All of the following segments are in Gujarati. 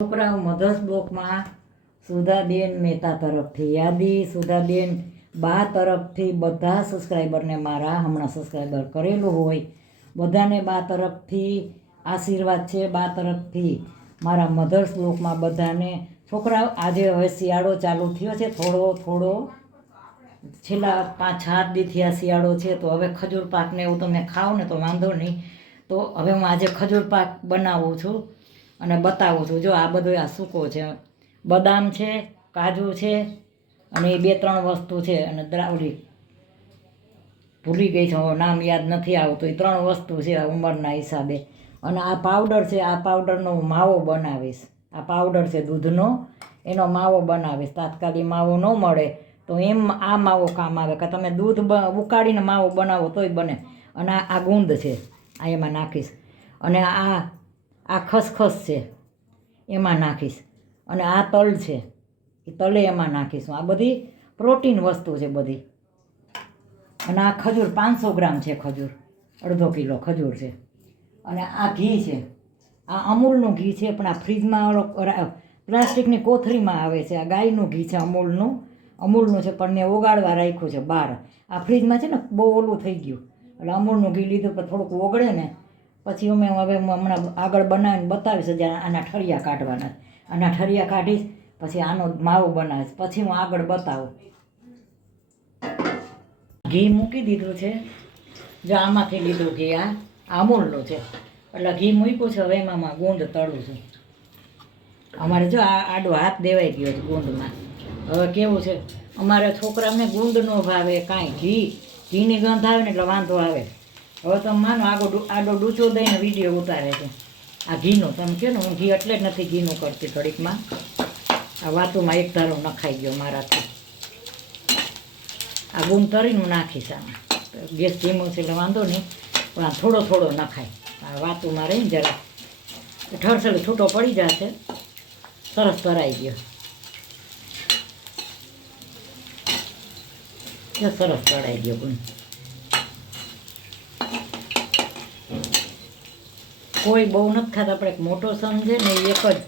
છોકરાઓ મધર્સ બ્લોકમાં સુધાબેન મહેતા તરફથી યાદી, સુધાબેન બા તરફથી બધા સબસ્ક્રાઈબરને મારા હમણાં સબસ્ક્રાઈબર કરેલું હોય બધાને બા તરફથી આશીર્વાદ છે. બા તરફથી મારા મધર્સ બ્લોકમાં બધાને છોકરાઓ આજે હવે શિયાળો ચાલુ થયો છે, થોડો છેલ્લા 5-7 દીથી આ શિયાળો છે. તો હવે ખજૂર પાકને એવું તમે ખાઓ ને તો વાંધો નહીં. તો હવે હું આજે ખજૂર પાક બનાવું છું અને બતાવું છું. જો આ બધો આ સૂકો છે, બદામ છે, કાજુ છે અને એ 2-3 વસ્તુ છે અને દ્રાવડી ભૂલી ગઈ છું, નામ યાદ નથી આવતું. એ 3 વસ્તુ છે ઉંમરના હિસાબે. અને આ પાવડર છે, આ પાવડરનો માવો બનાવીશ. આ પાવડર છે દૂધનો, એનો માવો બનાવીશ. તાત્કાલિક માવો ન મળે તો એમ આ માવો કામ આવે કે તમે દૂધ ઉકાળીને માવો બનાવો તોય બને. અને આ ગુંદ છે, આ એમાં નાખીશ. અને આ ખસખસ છે એમાં નાખીશ. અને આ તલ છે એ તલે એમાં નાખીશું. આ બધી પ્રોટીન વસ્તુ છે બધી. અને આ ખજૂર 500 ગ્રામ છે, ખજૂર 1/2 કિલો ખજૂર છે. અને આ ઘી છે, આ અમૂલનું ઘી છે પણ આ ફ્રીજમાં પ્લાસ્ટિકની કોથળીમાં આવે છે. આ ગાયનું ઘી છે, અમૂલનું છે પણ મેં ઓગાળવા રાખ્યું છે બહાર. આ ફ્રીજમાં છે ને બહુ ઓલું થઈ ગયું એટલે અમૂલનું ઘી લીધું પણ થોડુંક ઓગળે ને પછી અમે હવે હમણાં આગળ બનાવીને બતાવીશ. જ્યારે આના ઠળિયા કાઢવાના, આના ઠળિયા કાઢીશ પછી આનો માવો બનાવીશ, પછી હું આગળ બતાવું. ઘી મૂકી દીધું છે, જો આમાંથી લીધું ઘી, આ અમૂલનું છે એટલે ઘી મૂક્યું છે. હવે એમાં ગુંદ તળું છું. અમારે જો આ આડો હાથ દેવાઈ ગયો છે ગુંદમાં. હવે કેવું છે, અમારે છોકરાને ગુંદ ન ભાવે કાંઈ, ઘીની ગંધ આવે ને એટલે વાંધો આવે. હવે તમે માનો આડો ડૂચો દઈને વિડીયો ઉતારે છે આ ઘીનું. તમે કહો ને હું ઘી એટલે જ નથી ઘીનું કરતી. ઘડીકમાં આ વાતુમાં એક ધારો નખાઈ ગયો મારાથી. આ ગુંદ તરીને હું નાખીશ આમાં. ગેસ ધીમો છે એટલે વાંધો નહીં, પણ આ થોડો નખાય. આ વાતુમાં રહીને જરા ઠરસેલું છૂટો પડી જશે. સરસ તરાઈ ગયો, સરસ તળાઈ ગયો ગુંદ. કોઈ બહુ નથી ખાતા. આપણે એક મોટો સમજે ને એક જ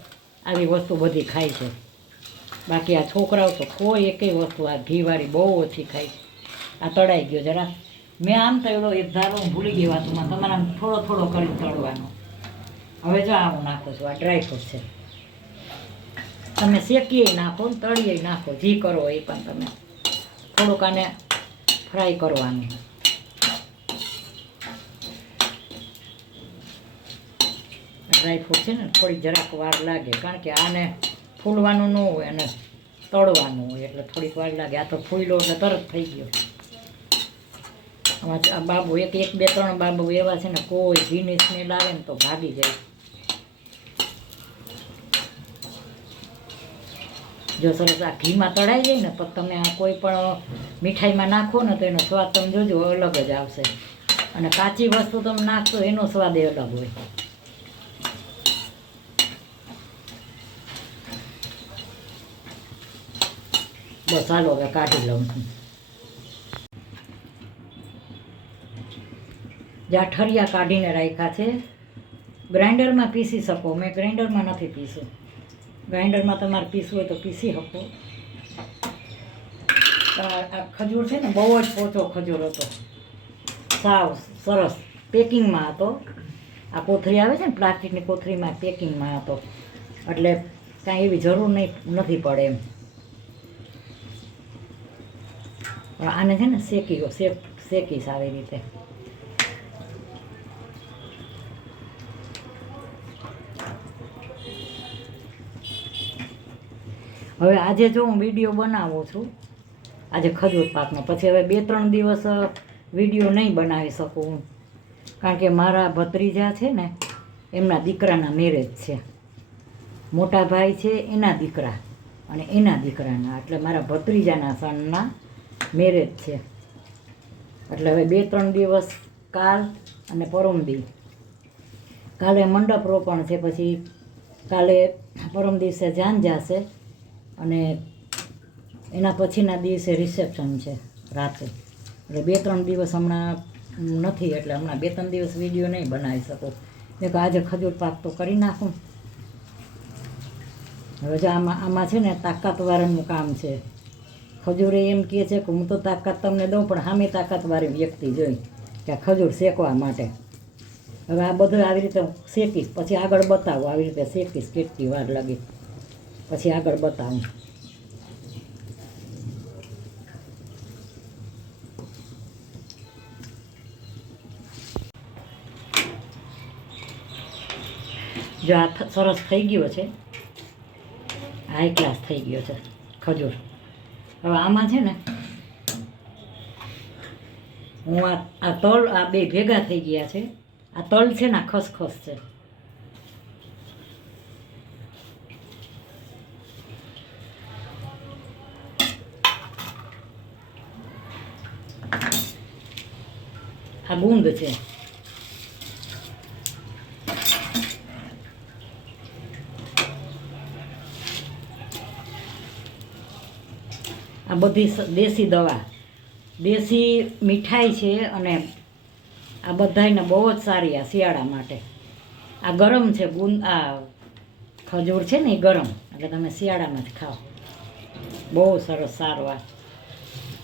આવી વસ્તુ બધી ખાય છે. બાકી આ છોકરાઓ તો કોઈ એકેય વસ્તુ આ ઘીવાળી બહુ ઓછી ખાય છે. આ તળાઈ ગયો જરા. મેં આમ તળ્યો એક ધારો, હું ભૂલી ગઈ વાતમાં. તમારે આમ થોડો કરીને તળવાનો. હવે જો આ હું નાખું છું, આ ડ્રાયફ્રૂટ છે. તમે શેકીએ નાખો ને તળીએ નાખો, જી કરો એ પણ તમે થોડુંક આને ફ્રાય કરવાનું. ડ્રાયફ્રૂટ છે ને થોડી જરાક વાર લાગે, કારણ કે આને ફૂલવાનું ન હોય અને તળવાનું હોય એટલે થોડીક વાર લાગે. આ તો ફૂલ્યો એટલે તરત થઈ ગયો. આ બાબુ એક 2-3 બાબુ એવા છે ને કોઈ ઘીની સ્મેલ આવે ને તો ભાગી જાય. જો સરસ આ ઘીમાં તળાઈ જાય ને તો તમે આ કોઈ પણ મીઠાઈમાં નાખો ને તો એનો સ્વાદ તમે જોજો અલગ જ આવશે. અને કાચી વસ્તુ તમે નાખશો એનો સ્વાદ એ અલગ હોય. બસ ચાલો હવે કાઢી લઉં છું. જ્યાં ઠરિયા કાઢીને રાખ્યા છે. ગ્રાઇન્ડરમાં પીસી શકો, મેં ગ્રાઇન્ડરમાં નથી પીસું. ગ્રાઇન્ડરમાં તમારે પીસવું હોય તો પીસી શકો. આ ખજૂર છે ને બહુ જ પોચો ખજૂર હતો, સાવ સરસ પેકિંગમાં હતો. આ કોથળી આવે છે ને પ્લાસ્ટિકની કોથળીમાં પેકિંગમાં હતો એટલે કાંઈ એવી જરૂર નથી પડે એમ. પણ આને છે ને શેકીશ આવી રીતે. હવે આજે જો હું વિડીયો બનાવું છું આજે ખજૂર પાકનો, પછી હવે 2-3 દિવસ વિડીયો નહીં બનાવી શકું. કારણ કે મારા ભત્રીજા છે ને એમના દીકરાના મેરેજ છે. મોટા ભાઈ છે એના દીકરા અને એના દીકરાના, એટલે મારા ભત્રીજાના સનના મેરેજ છે. એટલે હવે 2-3 દિવસ, કાલ અને પરમદી. કાલે મંડપ રોપણ છે, પછી કાલે પરમ દિવસે જાન જશે અને એના પછીના દિવસે રિસેપ્શન છે રાતે. એટલે 2-3 દિવસ હમણાં નથી, એટલે હમણાં 2-3 દિવસ વિડીયો નહીં બનાવી શકું. મેં આજે ખજૂર પાક તો કરી નાખું. હવે જો આમાં છે ને તાકાતવાળાનું કામ છે. ખજૂરે એમ કહે છે કે હું તો તાકાત તમને દઉં, પણ સામે તાકાતવાળી વ્યક્તિ જોઈ કે ખજૂર શેકવા માટે. હવે આ બધું આવી રીતે શેકીશ, પછી આગળ બતાવું. આવી રીતે શેકીશ, કેટલી વાર લાગે પછી આગળ બતાવું. જો આ સરસ થઈ ગયો છે, હાઈ ક્લાસ થઈ ગયો છે ખજૂર. હવે આમાં છે ને હું આ તલ, આ બે ભેગા થઈ ગયા છે. આ તલ છે ને ખસખસ છે. આ ગુંદ છે. આ બધી દેશી દવા, દેશી મીઠાઈ છે, અને આ બધાને બહુ જ સારી આ શિયાળા માટે. આ ગરમ છે ગુંદ, આ ખજૂર છે ને એ ગરમ, એટલે તમે શિયાળામાં જ ખાઓ. બહુ સરસ સારું. આ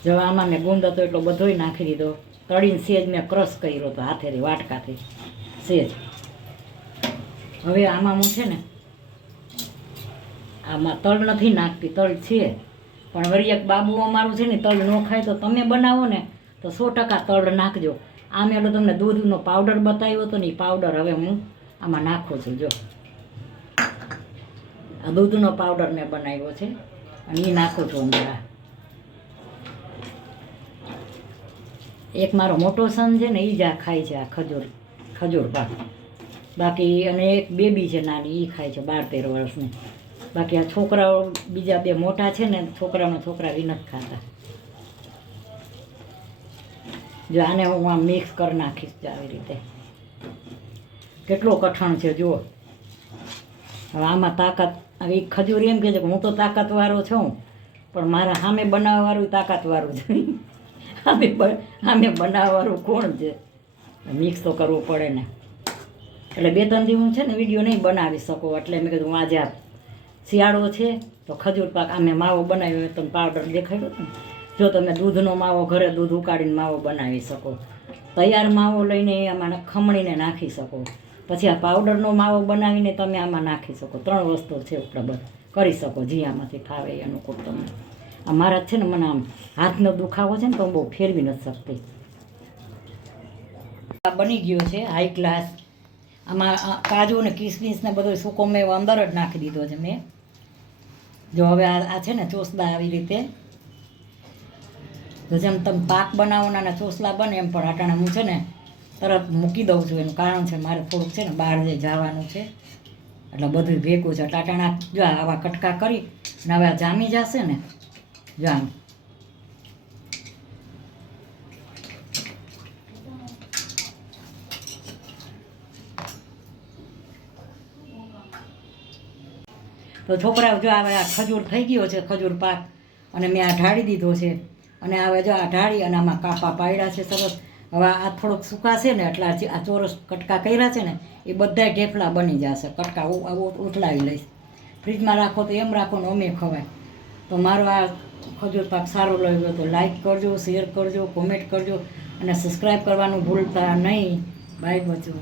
જો આમાં મેં ગુંદ હતો એટલો બધોય નાખી દીધો. તળીને સેજ મેં ક્રશ કર્યો હતો હાથેથી, વાટકાથી સેજ. હવે આમાં હું છે ને આમાં તલ નથી નાખતી, તલ છે પણ વળી એક બાબુ અમારું છે ને તલ ન ખાય, તો તમે બનાવો ને તો 100% તલ નાખજો. આ મેં તમને દૂધનો પાવડર બતાવ્યો હતો ને, એ પાવડર હવે હું આમાં નાખું છું. જો આ દૂધનો પાવડર મેં બનાવ્યો છે અને એ નાખું છું અંદર. એક મારો મોટો સન છે ને એ જ આ ખાય છે, આ ખજૂર પાક. બાકી અને એક બેબી છે નાની, એ ખાય છે 12-13 વર્ષની. બાકી આ છોકરાઓ બીજા બે મોટા છે ને છોકરા એ નથી ખાતા. જો આને હું આમ મિક્સ કરી નાખીશ આવી રીતે. કેટલો કઠણ છે જુઓ. હવે આમાં તાકાત, હવે ખજૂર એમ કહે છે કે હું તો તાકાતવાળો છું, પણ મારા સામે બનાવવાવાળું તાકાતવાળું છે. સામે બનાવવાવાળું કોણ છે? મિક્સ તો કરવું પડે ને. એટલે 2-3 દી હું છે ને વિડીયો નહીં બનાવી શકું, એટલે મેં કીધું આજે આ શિયાળો છે તો ખજૂર પાક અમે માવો બનાવ્યો. તમે પાવડર દેખાડ્યો હતો ને, જો તમે દૂધનો માવો ઘરે દૂધ ઉકાળીને માવો બનાવી શકો, તૈયાર માવો લઈને આમાં ખમણીને નાખી શકો, પછી આ પાવડરનો માવો બનાવીને તમે આમાં નાખી શકો. 3 વસ્તુ છે ઉપલબ્ધ, કરી શકો જે આમાંથી ફાવે એ અનુકૂળ તમને. આ મારા છે ને મને આમ હાથનો દુખાવો છે ને તો હું બહુ ફેરવી નથી શકતી. આ બની ગયો છે હાઈ ક્લાસ. આમાં કાજુ ને કિસમિસ ને બધો સૂકો મેવો અંદર જ નાખી દીધો છે મેં. જો હવે આ છે ને ચોસલા આવી રીતે, જેમ તમે પાક બનાવવાના ને ચોસલા બને એમ પણ અટાણા હું છે ને તરત મૂકી દઉં છું. એનું કારણ છે મારે થોડુંક છે ને બહાર જવાનું છે, એટલે બધું ભેગું છે. ટાટાણા જો આવા કટકા કરી ને હવે આ જામી જશે ને, જો આમ તો છોકરાઓ જો હવે આ ખજૂર થઈ ગયો છે, ખજૂર પાક, અને મેં આ ઢાળી દીધો છે. અને હવે જો આ ઢાળી અને આમાં કાપા પાડ્યા છે સરસ. હવે આ થોડોક સુકાશે ને એટલે આ ચોરસ કટકા કર્યા છે ને એ બધાય ઢેફલા બની જશે. કટકા ઉથલાવી લઈશ. ફ્રીજમાં રાખો તો એમ રાખો ને અમે ખવાય. તો મારો આ ખજૂર પાક સારો લાગ્યો તો લાઈક કરજો, શેર કરજો, કોમેન્ટ કરજો અને સબસ્ક્રાઈબ કરવાનું ભૂલતા નહીં. બાય બચો.